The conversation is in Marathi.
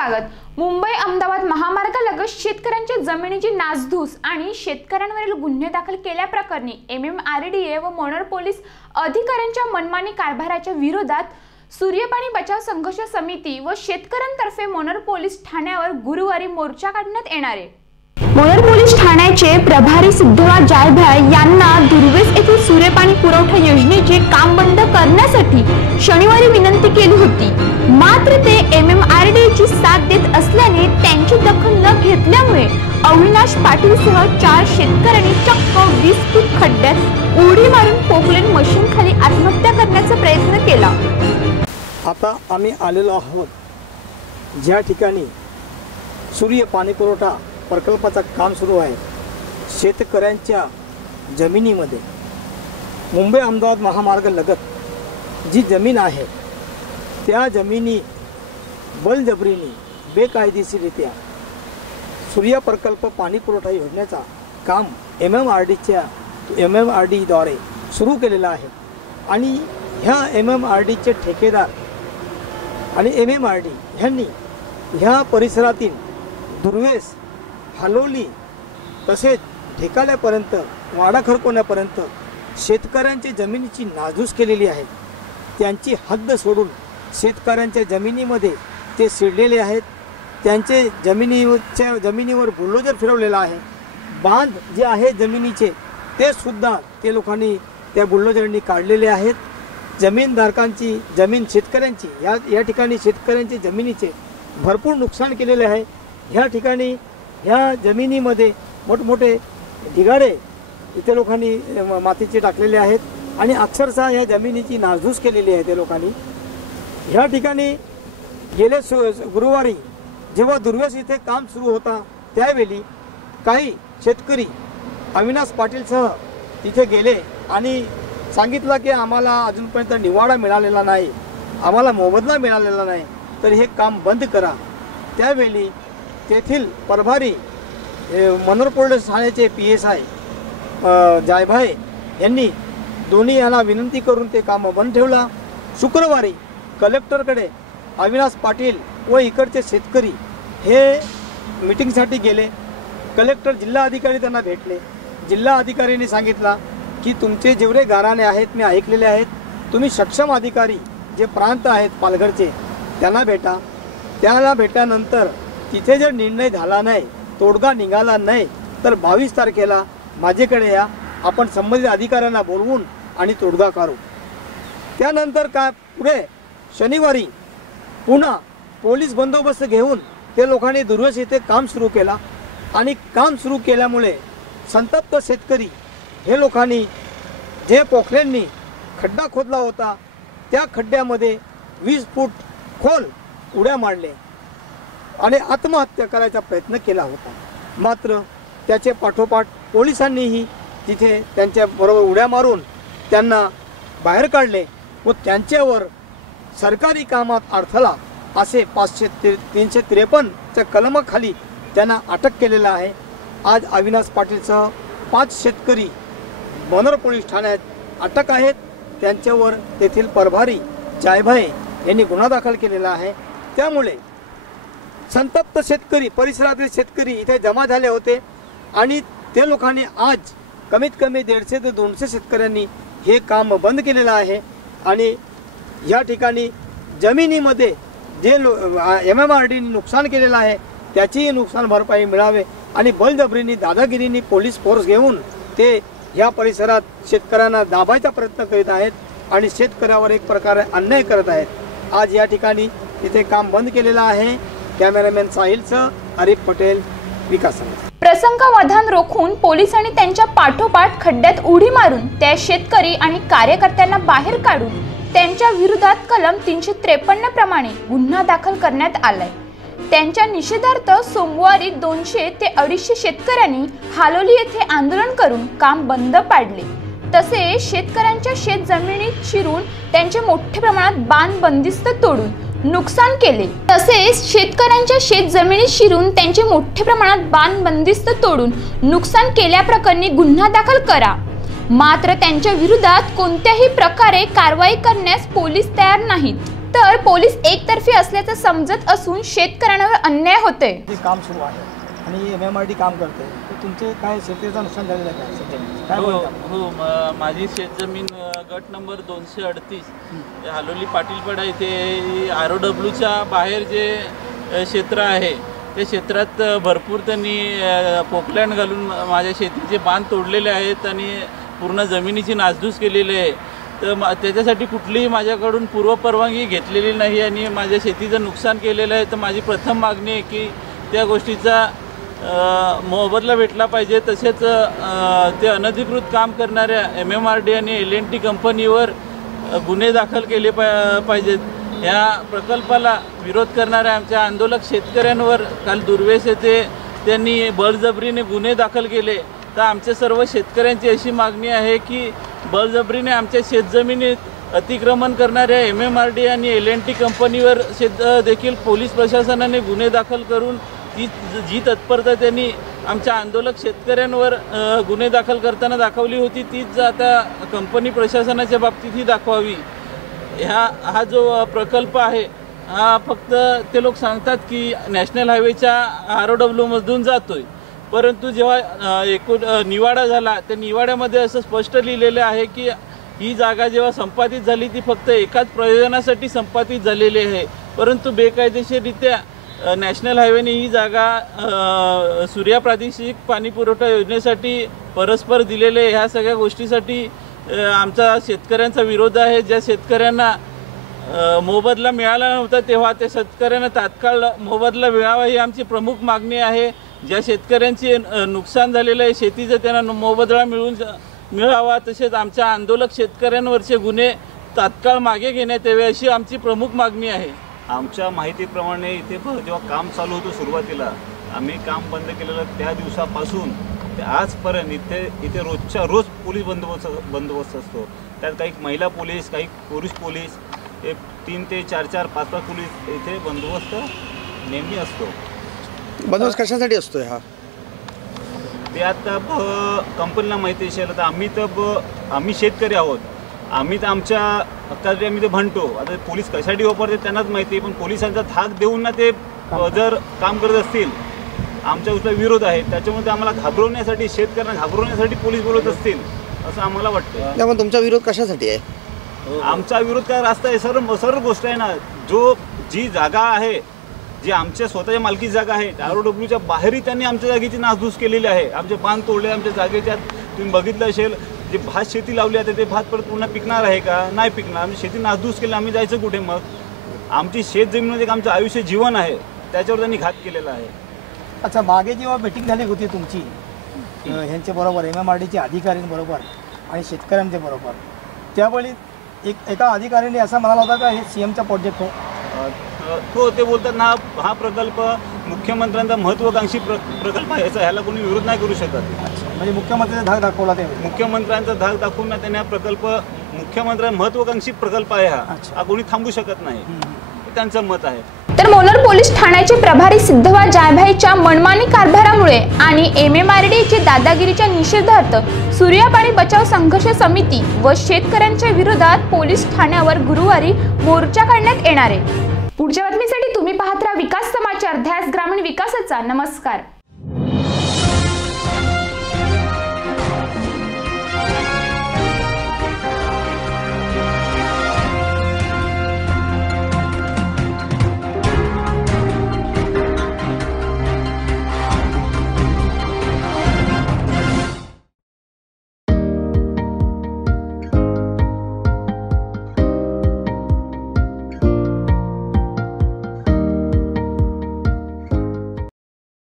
स्वागत. मुंबई अहमदाबाद महामार्गालगत शेतकऱ्यांच्या जमिनीची नासधूस आणि शेतकऱ्यांवरील गुन्हे दाखल केल्याप्रकरणी M M R D A व मोनर पोलीस अधिकाऱ्यांच्या मनमानी कारभाराच्या विरोधात सूर्यपाणी बचाव संघर्ष समिती व शेतकऱ्यांतर्फे मोनर पोलीस ठाण्यावर गुरुवारी मोर्चा काढण्यात येणार आहे. मोनर पोलीस ठाण्याचे प्रभारी सिद्धराज जायभाय यांना दुर्वेस येथील सूर्यपाणी पुरवठा योजनेचे काम बंद करण्यासाठी शनिवारी विनंती केली होती. मात्र ते एम एम आर डी ची साथ देत असल्याने त्यांची दखल न घेतल्यामुळे अविनाश पाटीलसह चार शेतकऱ्यांनी चक्क वीस फूट खड्ड्यात उडी मारून पोकलेन मशीन खाली आत्महत्या करण्याचा प्रयत्न केला. आता आम्ही आलेलो आहोत. ज्या ठिकाणी सूर्य पाणी पुरवठा प्रकल्पाचं काम सुरू आहे. शेतकऱ्यांच्या जमिनीमध्ये. मुंबई अहमदाबाद महामार्ग लगत. जी जमीन आहे त्या जमिनी बलजबरीने बेकायदेशीरित्या सूर्य प्रकल्प पाणी पुरवठा योजनेचा काम एम एम आर डीच्या एम एम आर डीद्वारे सुरू केलेलं आहे. आणि ह्या एम एम आर डीचे ठेकेदार आणि एम एम आर डी ह्यांनी ह्या परिसरातील दुर्वेस हलवली तसेच ढेकाल्यापर्यंत वाडा खडकवण्यापर्यंत शेतकऱ्यांच्या जमिनीची नाजूस केलेली आहे. त्यांची हद्द सोडून शेतकऱ्यांच्या जमिनीमध्ये ते शिरलेले आहेत. त्यांचे जमिनीच्या जमिनीवर बुलडोजर फिरवलेला आहे. बांध जे आहे जमिनीचे ते सुद्धा ते लोकांनी त्या बुलडोजरांनी काढलेले आहेत. जमीनधारकांची जमीन शेतकऱ्यांची या या ठिकाणी शेतकऱ्यांचे जमिनीचे भरपूर नुकसान केलेले आहे. ह्या ठिकाणी ह्या जमिनीमध्ये मोठमोठे ढिगाडे इथे लोकांनी मातीचे टाकलेले आहेत आणि अक्षरशः ह्या जमिनीची नासधूस केलेली आहे त्या लोकांनी. ह्या ठिकाणी गेले सु गुरुवारी जेव्हा दुर्वेस इथे काम सुरू होता त्यावेळी काही शेतकरी अविनाश पाटीलसह तिथे गेले आणि सांगितलं की आम्हाला अजूनपर्यंत निवाडा मिळालेला नाही आम्हाला मोबदला मिळालेला नाही तर हे काम बंद करा. त्यावेळी तेथील प्रभारी हे मनोहर पोलीस ठाण्याचे पी एस आय जायभाई यांनी दोन्ही यांना विनंती करून ते काम बंद ठेवला. शुक्रवारी कलेक्टरकडे अविनाश पाटील व इकडचे शेतकरी हे मिटिंगसाठी गेले. कलेक्टर जिल्हा अधिकारी त्यांना भेटले. जिल्हा अधिकाऱ्यांनी सांगितला की तुमचे जेवढे गाराणे आहेत मी ऐकलेले आहेत. तुम्ही सक्षम अधिकारी जे प्रांत आहेत पालघरचे त्यांना भेटा. त्याला भेटल्यानंतर तिथे जर निर्णय झाला नाही तोडगा निघाला नाही तर बावीस तारखेला माझ्याकडे या. आपण संबंधित अधिकाऱ्यांना बोलवून आणि तोडगा काढू. त्यानंतर काय पुढे? शनिवारी पुन्हा पोलीस बंदोबस्त घेऊन ते लोकांनी दुर्वेश येथे काम सुरू केला. आणि काम सुरू केल्यामुळे संतप्त शेतकरी हे लोकांनी जे पोखऱ्यांनी खड्डा खोदला होता त्या खड्ड्यामध्ये वीस फूट खोल उड्या मारले. आणि आत्महत्या करायचा प्रयत्न केला होता. मात्र त्याचे पाठोपाठ पोलिसांनीही तिथे त्यांच्याबरोबर उड्या मारून त्यांना बाहेर काढले व त्यांच्यावर सरकारी कामात अडथळा असे पाचशे ते तीनशे त्रेपन्नच्या कलमाखाली त्यांना अटक केलेलं आहे. आज अविनाश पाटीलसह पाच शेतकरी मनोर पोलीस ठाण्यात अटक आहेत. त्यांच्यावर तेथील प्रभारी जायभाई यांनी गुन्हा दाखल केलेला आहे. त्यामुळे संतप्त शेतकरी परिसरातील शेतकरी इथे जमा झाले होते. आणि ते लोकांनी आज कमीत कमी दीडशे ते दोनशे शेतकऱ्यांनी हे काम बंद केलेलं आहे. आणि या ठिकाणी जमिनीमध्ये जे लो एम एम आर डीने नुकसान केलेलं आहे त्याचीही नुकसान भरपाई मिळावे आणि बलजबरीनी दादागिरीने पोलीस फोर्स घेऊन ते या परिसरात शेतकऱ्यांना दाबायचा प्रयत्न करीत आहेत आणि शेतकऱ्यावर एक प्रकारे अन्याय करत आहेत. आज या ठिकाणी इथे काम बंद केलेलं आहे. कॅमेरामॅन साहिलचं हरीफ पटेल विकास प्रसंग प्रसंगावधान रोखून पोलिसांनी त्यांच्या पाठोपाठ खड्ड्यात उडी मारून त्या शेतकरी आणि कार्यकर्त्यांना बाहेर काढून त्यांच्या विरोधात कलम तीनशे त्रेपन्न प्रमाणे गुन्हा दाखल करण्यात आलाय. त्यांच्या निषेधार्थ सोमवारी दोनशे ते अडीचशे शेतकऱ्यांनी हालोली येथे आंदोलन करून काम बंद पाडले. तसे शेतकऱ्यांच्या शेत जमिनीत शिरून त्यांचे मोठ्या प्रमाणात बांध बंदिस्त तोडून नुकसान केले. तसेच शेतकऱ्यांच्या शेत जमिनीत शिरून त्यांचे मोठ्या प्रमाणात बांध बंदिस्त तोडून नुकसान केल्याप्रकरणी गुन्हा दाखल करा. मात्र त्यांच्या विरोधात कोणत्याही प्रकारे कारवाई करण्यास पोलीस तयार नाहीत. तर पोलीस एकतर्फी असल्याचं समजत असून शेतकऱ्यांवर अन्याय होते काम सुरू आहे. आणि एम एम आर डी काम करते तर तुमचे काय शेतीचं नुकसान झालेलं आहे सध्या? काय हो बोलता? हो म- माझी शेतजमीन अ, गट नंबर दोनशे अडतीस. हालोली पाटीलपाडा इथे आर ओ डब्ल्यूच्या बाहेर जे अ, क्षेत्र आहे त्या क्षेत्रात अ, भरपूर त्यांनी अ, पोकलँड घालून माझ्या शेतीचे बांध तोडलेले आहेत आणि पूर्ण जमिनीची नासधूस केलेली आहे. तर मा त्याच्यासाठी कुठलीही माझ्याकडून पूर्वपरवानगी घेतलेली नाही आणि माझ्या शेतीचं नुकसान केलेलं आहे. तर माझी प्रथम मागणी आहे की त्या गोष्टीचा मोबदला भेटला पाहिजे. तसेच ते अनधिकृत काम करणाऱ्या एम एम आर डी आणि एल एन टी कंपनीवर गुन्हे दाखल केले पा पाहिजेत. या प्रकल्पाला विरोध करणाऱ्या आमच्या आंदोलक शेतकऱ्यांवर काल दुर्वेस येथे त्यांनी बळजबरीने गुन्हे दाखल केले. तर आमच्या सर्व शेतकऱ्यांची अशी मागणी आहे की बळजबरीने आमच्या शेतजमिनीत अतिक्रमण करणाऱ्या एम एम आर डी आणि एल एन टी कंपनीवर शेत देखील पोलीस प्रशासनाने गुन्हे दाखल करून ती जी तत्परता त्यांनी आमच्या आंदोलक शेतकऱ्यांवर गुन्हे दाखल करताना दाखवली होती तीच आता कंपनी प्रशासनाच्या बाबतीतही दाखवावी. ह्या हा जो प्रकल्प आहे हा फक्त ते लोक सांगतात की नॅशनल हायवेच्या आर ओ डब्ल्यूमधून आहे परंतु जेव्हा एकूण निवाडा झाला त्या निवाड्यामध्ये असं स्पष्ट लिहिलेलं आहे की ही जागा जेव्हा संपादित झाली ती फक्त एकाच प्रयोजनासाठी संपादित झालेली आहे. परंतु बेकायदेशीररित्या नॅशनल हायवेने ही जागा सूर्या प्रादेशिक पाणी पुरवठा योजनेसाठी परस्पर दिलेले ह्या सगळ्या गोष्टीसाठी आमचा शेतकऱ्यांचा विरोध आहे. ज्या शेतकऱ्यांना मोबदला मिळाला नव्हता तेव्हा त्या शेतकऱ्यांना तात्काळ मोबदला मिळावा ही आमची प्रमुख मागणी आहे. ज्या शेतकऱ्यांची नुकसान झालेलं आहे शेतीचं त्यांना मोबदला मिळून मिळावा. तसेच आमच्या आंदोलक शेतकऱ्यांवरचे गुन्हे तात्काळ मागे घेण्यात यावे अशी आमची प्रमुख मागणी आहे. आमच्या माहितीप्रमाणे इथे जेव्हा काम चालू होतं सुरुवातीला आम्ही काम बंद केलेलं त्या दिवसापासून ते आजपर्यंत इथे इथे रोजच्या रोज पोलीस बंदोबस्त बंदोबस्त असतो. त्यात काही महिला पोलीस काही पुरुष पोलीस एक तीन ते चार चार पाच पाच पोलीस इथे बंदोबस्त नेहमी असतो. बंदोबस्त कशासाठी असतोय हा? ते आता ब कंपनीला माहिती असेल तर आम्ही तर ब आम्ही शेतकरी आहोत. आम्ही तर आमच्या हक्कासाठी आम्ही ते म्हणतो आता पोलीस कशासाठी वापरते त्यांनाच माहिती आहे पण पोलिसांचा धाक देऊन ना ते जर काम करत असतील आमच्या उसला विरोध आहे त्याच्यामुळे ते आम्हाला घाबरवण्यासाठी शेतकऱ्यांना घाबरवण्यासाठी पोलीस बोलत असतील असं आम्हाला वाटतं पण तुमचा विरोध कशासाठी आहे? आमचा विरोध काय रास्ता आहे? सर्व सर्व गोष्ट आहे ना जो जी जागा आहे जी आमच्या स्वतःच्या मालकीची जागा आहे आर डब्ल्यूच्या बाहेरही त्यांनी आमच्या जागेची नासधूस केलेली आहे. आमचे बांध तोडले आमच्या जागेच्या तुम्ही बघितलं असेल जे भात शेती लावली आहे ते भात परत पुन्हा पिकणार आहे का? नाही पिकणार. आम्ही शेती नासधूस केली आम्ही जायचं कुठे मग? आमची शेत जमिनीमध्ये एक आमचं आयुष्य जीवन आहे. त्याच्यावर त्यांनी घात केलेला आहे. अच्छा मागे जेव्हा मीटिंग झाली होती तुमची ह्यांच्या बरोबर एम. एम. आर डीच्या अधिकाऱ्यांबरोबर आणि शेतकऱ्यांच्या बरोबर त्यावेळी एक एका अधिकाऱ्याने असं म्हणाला होता का हे सी एमचा प्रोजेक्ट आहे अ, तो ते बोलतात ना हा हा प्रकल्प मुख्यमंत्र्यांचा महत्वाकांक्षी प्र प्रकल्प आहे याचा ह्याला कोणी विरोध नाही करू शकत. म्हणजे मुख्यमंत्र्यांचा धाक दाखवला त्यावेळी मुख्यमंत्र्यांचा धाक दाखवून ना त्यांनी हा प्रकल्प मुख्यमंत्र्यांचा महत्वाकांक्षी प्रकल्प आहे हा. हा कोणी थांबू शकत नाही. त्यांचं मत आहे. तर मोनर पोलीस ठाण्याचे प्रभारी सिद्धवा जायभाईच्या मनमानी कारभारामुळे आणि एम एम आर डीची दादागिरीच्या निषेधार्थ सूर्यापाणी बचाव संघर्ष समिती व शेतकऱ्यांच्या विरोधात पोलीस ठाण्यावर गुरुवारी मोर्चा काढण्यात येणार आहे. पुढच्या बातमीसाठी तुम्ही पाहत राहा विकास समाचार ध्यास ग्रामीण विकासाचा. नमस्कार.